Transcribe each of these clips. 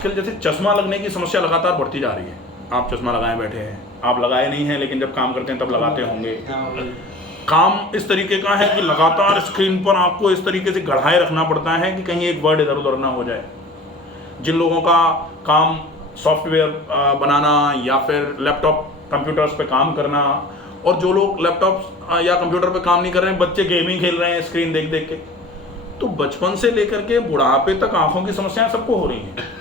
आजकल जैसे चश्मा लगने की समस्या लगातार बढ़ती जा रही है। आप चश्मा लगाए बैठे हैं, आप लगाए नहीं हैं, लेकिन जब काम करते हैं तब लगाते होंगे। काम इस तरीके का है कि लगातार स्क्रीन पर आपको इस तरीके से गढ़ाए रखना पड़ता है कि कहीं एक वर्ड इधर उधर ना हो जाए। जिन लोगों का काम सॉफ्टवेयर बनाना या फिर लैपटॉप कंप्यूटर्स पे काम करना, और जो लोग लैपटॉप या कंप्यूटर पे काम नहीं कर रहे हैं, बच्चे गेमिंग खेल रहे हैं स्क्रीन देख देख के, तो बचपन से लेकर के बुढ़ापे तक आंखों की समस्याएं सबको हो रही हैं।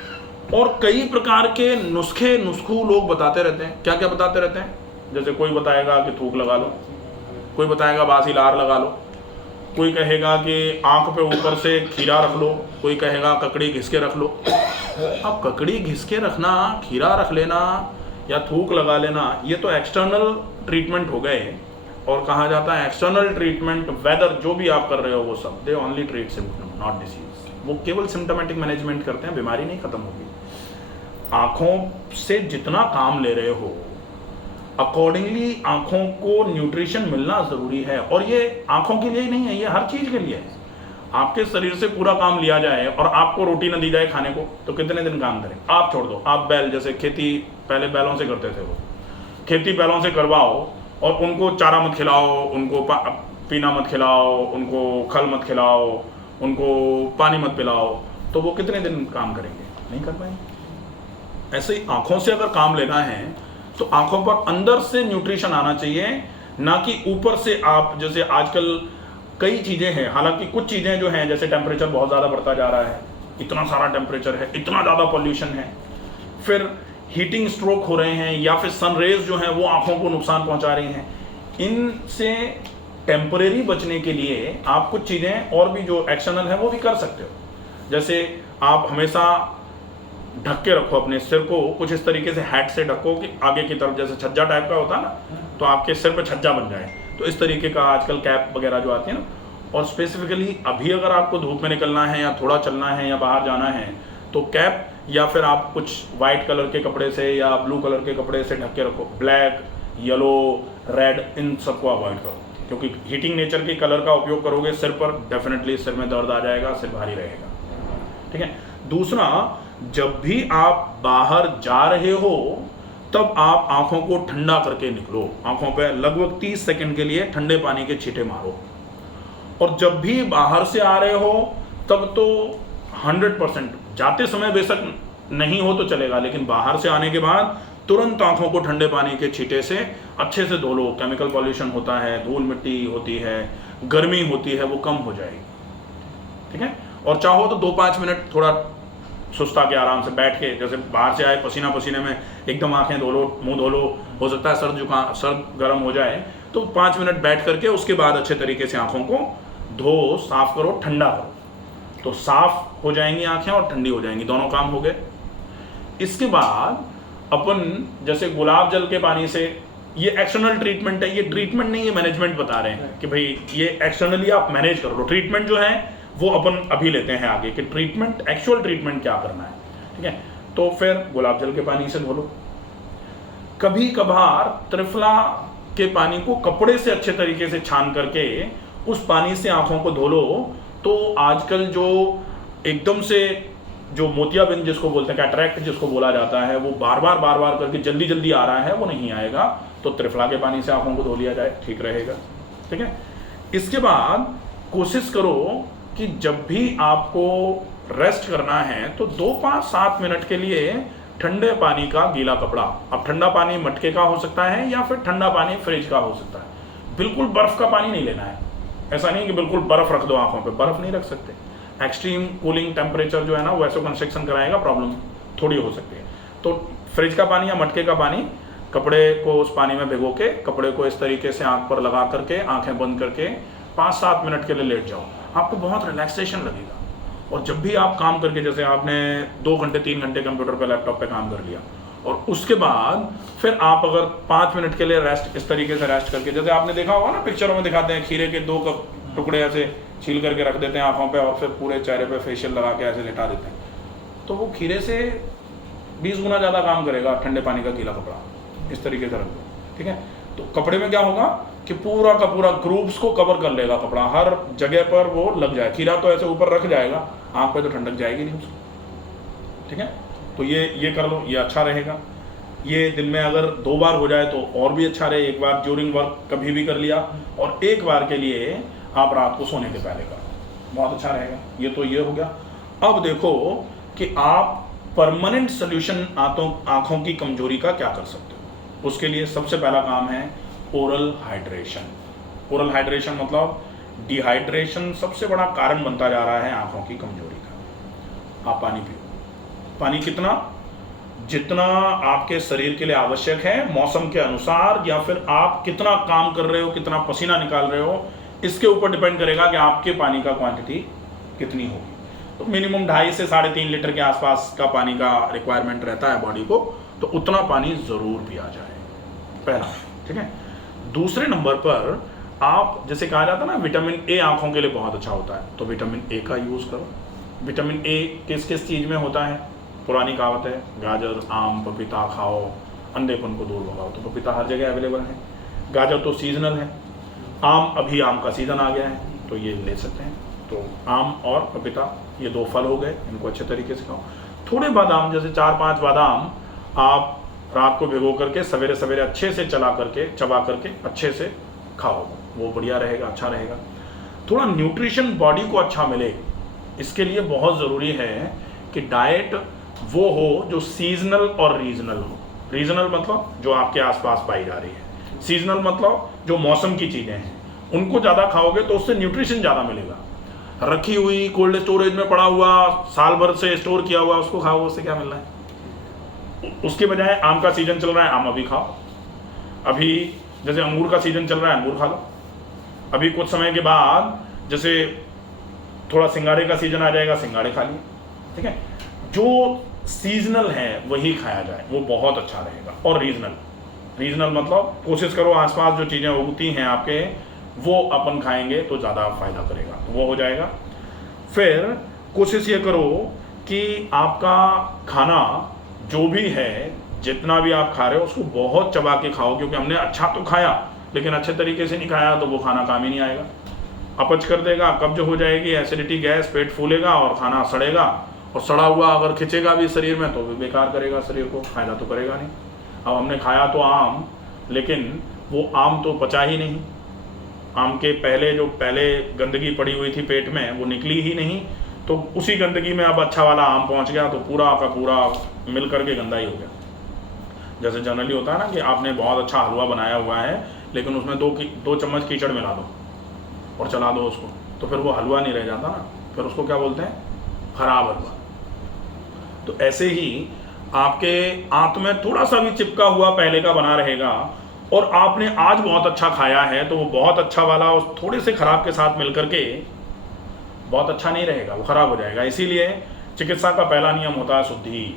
और कई प्रकार के नुस्खू लोग बताते रहते हैं। क्या क्या बताते रहते हैं? जैसे कोई बताएगा कि थूक लगा लो, कोई बताएगा बासी लार लगा लो, कोई कहेगा कि आंख पे ऊपर से खीरा रख लो, कोई कहेगा ककड़ी घिस के रख लो। अब ककड़ी घिस के रखना, खीरा रख लेना या थूक लगा लेना, ये तो एक्सटर्नल ट्रीटमेंट हो गए। और कहा जाता है एक्सटर्नल ट्रीटमेंट, वेदर जो भी आप कर रहे हो वो सब, they only treat symptom not disease. वो केवल सिम्टोमेटिक मैनेजमेंट करते हैं, बीमारी नहीं खत्म होगी। आँखों से जितना काम ले रहे हो अकॉर्डिंगली आँखों को न्यूट्रिशन मिलना ज़रूरी है। और ये आँखों के लिए ही नहीं है, ये हर चीज़ के लिए है। आपके शरीर से पूरा काम लिया जाए और आपको रोटी ना दी जाए खाने को, तो कितने दिन काम करें? आप छोड़ दो, आप बैल, जैसे खेती पहले बैलों से करते थे, वो खेती बैलों से करवाओ और उनको चारा मत खिलाओ, उनको पीना मत खिलाओ, उनको खल मत खिलाओ, उनको पानी मत पिलाओ, तो वो कितने दिन काम करेंगे? नहीं कर पाएंगे। ऐसे ही आँखों से अगर काम लेना है तो आँखों पर अंदर से न्यूट्रिशन आना चाहिए, ना कि ऊपर से। आप जैसे आजकल कई चीज़ें हैं, हालांकि कुछ चीज़ें जो हैं, जैसे टेम्परेचर बहुत ज़्यादा बढ़ता जा रहा है, इतना सारा टेम्परेचर है, इतना ज़्यादा पॉल्यूशन है, फिर हीटिंग स्ट्रोक हो रहे हैं, या फिर सन रेज जो हैं वो आँखों को नुकसान पहुँचा रही हैं। इनसे टेम्परेरी बचने के लिए आप कुछ चीज़ें और भी जो एक्शनल है वो भी कर सकते हो। जैसे आप हमेशा ढक के रखो अपने सिर को, कुछ इस तरीके से हैट से ढको कि आगे की तरफ, जैसे छज्जा टाइप का होता है ना, तो आपके सिर पे छज्जा बन जाए। तो इस तरीके का आजकल कैप वगैरह जो आती है ना। और स्पेसिफिकली अभी अगर आपको धूप में निकलना है या थोड़ा चलना है या बाहर जाना है, तो कैप या फिर आप कुछ वाइट कलर के कपड़े से या ब्लू कलर के कपड़े से ढक के रखो। ब्लैक, येलो, रेड, इन सबको अवॉइड करो, क्योंकि हीटिंग नेचर के कलर का उपयोग करोगे सिर पर, डेफिनेटली सिर में दर्द आ जाएगा, सिर भारी रहेगा। ठीक है। दूसरा, जब भी आप बाहर जा रहे हो तब आप आंखों को ठंडा करके निकलो। आंखों पे लगभग 30 सेकंड के लिए ठंडे पानी के छींटे मारो। और जब भी बाहर से आ रहे हो तब तो 100%, जाते समय बेशक नहीं हो तो चलेगा, लेकिन बाहर से आने के बाद तुरंत आंखों को ठंडे पानी के छींटे से अच्छे से धो लो। केमिकल पॉल्यूशन होता है, धूल मिट्टी होती है, गर्मी होती है, वो कम हो जाएगी। ठीक है। और चाहो तो 2-5 मिनट थोड़ा सुस्ता के आराम से बैठ के, जैसे बाहर से आए पसीना पसीने में एकदम आंखें धो लो, मुंह धो लो, हो सकता है सर्द गर्म हो जाए, तो 5 मिनट बैठ करके उसके बाद अच्छे तरीके से आंखों को धो, साफ करो, ठंडा करो, तो साफ हो जाएंगी आंखें और ठंडी हो जाएंगी, दोनों काम हो गए। इसके बाद अपन जैसे गुलाब जल के पानी से, ये एक्सटर्नल ट्रीटमेंट है, ये ट्रीटमेंट नहीं, ये मैनेजमेंट बता रहे हैं कि भाई ये एक्सटर्नली आप मैनेज कर लो। ट्रीटमेंट जो है वो अपन अभी लेते हैं आगे कि ट्रीटमेंट, एक्चुअल ट्रीटमेंट क्या करना है। ठीक है। तो फिर गुलाब जल के पानी से धो लो। कभी कभार त्रिफला के पानी को कपड़े से अच्छे तरीके से छान करके उस पानी से आंखों को धो लो, तो आजकल जो एकदम से जो मोतियाबिंद जिसको बोलते हैं, कैटरैक्ट जिसको बोला जाता है, वो बार बार करके जल्दी जल्दी आ रहा है, वो नहीं आएगा। तो त्रिफला के पानी से आंखों को धो लिया जाए, ठीक रहेगा। ठीक है। इसके बाद कोशिश करो कि जब भी आपको रेस्ट करना है तो 2-5-7 मिनट के लिए ठंडे पानी का गीला कपड़ा, अब ठंडा पानी मटके का हो सकता है या फिर ठंडा पानी फ्रिज का हो सकता है। बिल्कुल बर्फ का पानी नहीं लेना है। ऐसा नहीं कि बिल्कुल बर्फ रख दो आंखों पे, बर्फ नहीं रख सकते। एक्सट्रीम कूलिंग टेम्परेचर जो है ना, वो ऐसे कंस्ट्रक्शन कराएगा, प्रॉब्लम थोड़ी हो सकती है। तो फ्रिज का पानी या मटके का पानी, कपड़े को उस पानी में भिगो के, कपड़े को इस तरीके से आंख पर लगा करके, आंखें बंद करके 5-7 मिनट के लिए लेट जाओ, आपको बहुत रिलैक्सेशन लगेगा। और जब भी आप काम करके, जैसे आपने 2 घंटे 3 घंटे कंप्यूटर पे, लैपटॉप पे काम कर लिया, और उसके बाद फिर आप अगर 5 मिनट के लिए रेस्ट, इस तरीके से रेस्ट करके, जैसे आपने देखा होगा ना पिक्चरों में दिखाते हैं, खीरे के 2 टुकड़े ऐसे छील करके रख देते हैं आंखों पे और फिर पूरे चेहरे पे फेशियल लगा के ऐसे लेटा देते हैं, तो वो खीरे से 20 गुना ज़्यादा काम करेगा ठंडे पानी का गीला कपड़ा। इस तरीके से रख दो। ठीक है। तो कपड़े में क्या होगा कि पूरा का पूरा ग्रूव्स को कवर कर लेगा कपड़ा, हर जगह पर वो लग जाए। खीरा तो ऐसे ऊपर रख जाएगा, आंख पे तो ठंडक जाएगी नहीं उसको। ठीक है। तो ये कर लो, ये अच्छा रहेगा। ये दिन में अगर 2 बार हो जाए तो और भी अच्छा रहे। एक बार ड्यूरिंग वर्क कभी भी कर लिया, और एक बार के लिए आप रात को सोने के पहले कर, बहुत अच्छा रहेगा। ये तो ये हो गया। अब देखो कि आप परमानेंट सोल्यूशन आंखों की कमजोरी का क्या कर सकते हो। उसके लिए सबसे पहला काम है ओरल हाइड्रेशन। ओरल हाइड्रेशन मतलब डिहाइड्रेशन सबसे बड़ा कारण बनता जा रहा है आंखों की कमजोरी का। आप पानी पियो। पानी कितना? जितना आपके शरीर के लिए आवश्यक है, मौसम के अनुसार, या फिर आप कितना काम कर रहे हो, कितना पसीना निकाल रहे हो, इसके ऊपर डिपेंड करेगा कि आपके पानी का क्वांटिटी कितनी होगी। तो मिनिमम 2.5 से 3.5 लीटर के आसपास का पानी का रिक्वायरमेंट रहता है बॉडी को, तो उतना पानी जरूर पिया जाए, पहला। ठीक है। दूसरे नंबर पर आप, जैसे कहा जाता है ना विटामिन ए आंखों के लिए बहुत अच्छा होता है, तो विटामिन ए का यूज करो। विटामिन ए किस किस चीज में होता है? पुरानी कहावत है, गाजर, आम, पपीता खाओ, अंधेपन को दूर भगाओ। तो पपीता हर जगह अवेलेबल है, गाजर तो सीजनल है, आम अभी आम का सीजन आ गया है तो ये ले सकते हैं। तो आम और पपीता ये 2 फल हो गए, इनको अच्छे तरीके से खाओ। थोड़े बादाम, जैसे 4-5 बादाम आप रात को भिगो करके सवेरे सवेरे अच्छे से चबा करके अच्छे से खाओ, वो बढ़िया रहेगा, अच्छा रहेगा। थोड़ा न्यूट्रिशन बॉडी को अच्छा मिले, इसके लिए बहुत ज़रूरी है कि डाइट वो हो जो सीजनल और रीजनल हो। रीजनल मतलब जो आपके आसपास पाई जा रही है, सीजनल मतलब जो मौसम की चीज़ें हैं उनको ज़्यादा खाओगे तो उससे न्यूट्रिशन ज़्यादा मिलेगा। रखी हुई कोल्ड स्टोरेज में पड़ा हुआ, साल भर से स्टोर किया हुआ, उसको खाओ, उससे क्या मिल रहा है? उसके बजाय आम का सीजन चल रहा है, आम अभी खाओ। अभी जैसे अंगूर का सीजन चल रहा है, अंगूर खा लो। अभी कुछ समय के बाद जैसे थोड़ा सिंगाड़े का सीजन आ जाएगा, सिंगाड़े खा लिए। ठीक है। जो सीजनल है वही खाया जाए, वो बहुत अच्छा रहेगा। और रीजनल मतलब कोशिश करो आसपास जो चीज़ें उगती हैं आपके, वो अपन खाएंगे तो ज़्यादा फायदा करेगा, तो वो हो जाएगा। फिर कोशिश ये करो कि आपका खाना जो भी है, जितना भी आप खा रहे हो, उसको बहुत चबा के खाओ, क्योंकि हमने अच्छा तो खाया लेकिन अच्छे तरीके से नहीं खाया तो वो खाना काम ही नहीं आएगा, अपच कर देगा, कब्ज हो जाएगी, एसिडिटी, गैस, पेट फूलेगा और खाना सड़ेगा। और सड़ा हुआ अगर खिंचेगा भी शरीर में तो भी बेकार करेगा शरीर को, फायदा तो करेगा नहीं। अब हमने खाया तो आम, लेकिन वो आम तो पचा ही नहीं। आम के पहले गंदगी पड़ी हुई थी पेट में, वो निकली ही नहीं, तो उसी गंदगी में अब अच्छा वाला आम पहुंच गया तो पूरा का पूरा मिल करके गंदा ही हो गया। जैसे जनरली होता है ना कि आपने बहुत अच्छा हलवा बनाया हुआ है लेकिन उसमें 2 चम्मच कीचड़ मिला दो और चला दो उसको, तो फिर वो हलवा नहीं रह जाता ना, फिर उसको क्या बोलते हैं? खराब हलवा। तो ऐसे ही आपके आंत में थोड़ा सा भी चिपका हुआ पहले का बना रहेगा, और आपने आज बहुत अच्छा खाया है तो वो बहुत अच्छा वाला उस थोड़े से खराब के साथ मिलकर के बहुत अच्छा नहीं रहेगा, वो खराब हो जाएगा। इसीलिए चिकित्सा का पहला नियम होता है शुद्धि।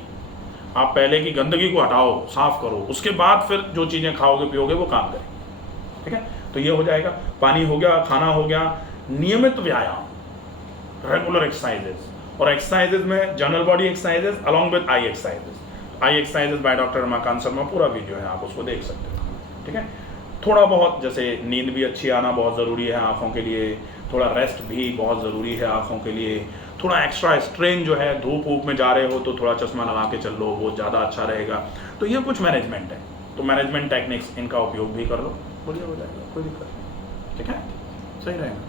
आप पहले की गंदगी को हटाओ, साफ करो, उसके बाद फिर जो चीज़ें खाओगे पियोगे वो काम करें। ठीक है। तो ये हो जाएगा, पानी हो गया, खाना हो गया, नियमित व्यायाम, रेगुलर एक्सरसाइजेस। और एक्सरसाइजेस में general body exercises along with I exercises. I exercises by doctor Ramakant Sharma, पूरा वीडियो है, आप उसको देख सकते हो। ठीक है। थोड़ा बहुत जैसे नींद भी अच्छी आना बहुत ज़रूरी है आँखों के लिए, थोड़ा रेस्ट भी बहुत ज़रूरी है आँखों के लिए। थोड़ा एक्स्ट्रा स्ट्रेन जो है, धूप वूप में जा रहे हो तो थोड़ा चश्मा लगा के चल लो, वो ज़्यादा अच्छा रहेगा। तो ये कुछ मैनेजमेंट है, तो मैनेजमेंट टेक्निक्स इनका उपयोग भी कर लो, बढ़िया हो जाएगा, कोई दिक्कत नहीं। ठीक है, सही रहेगा।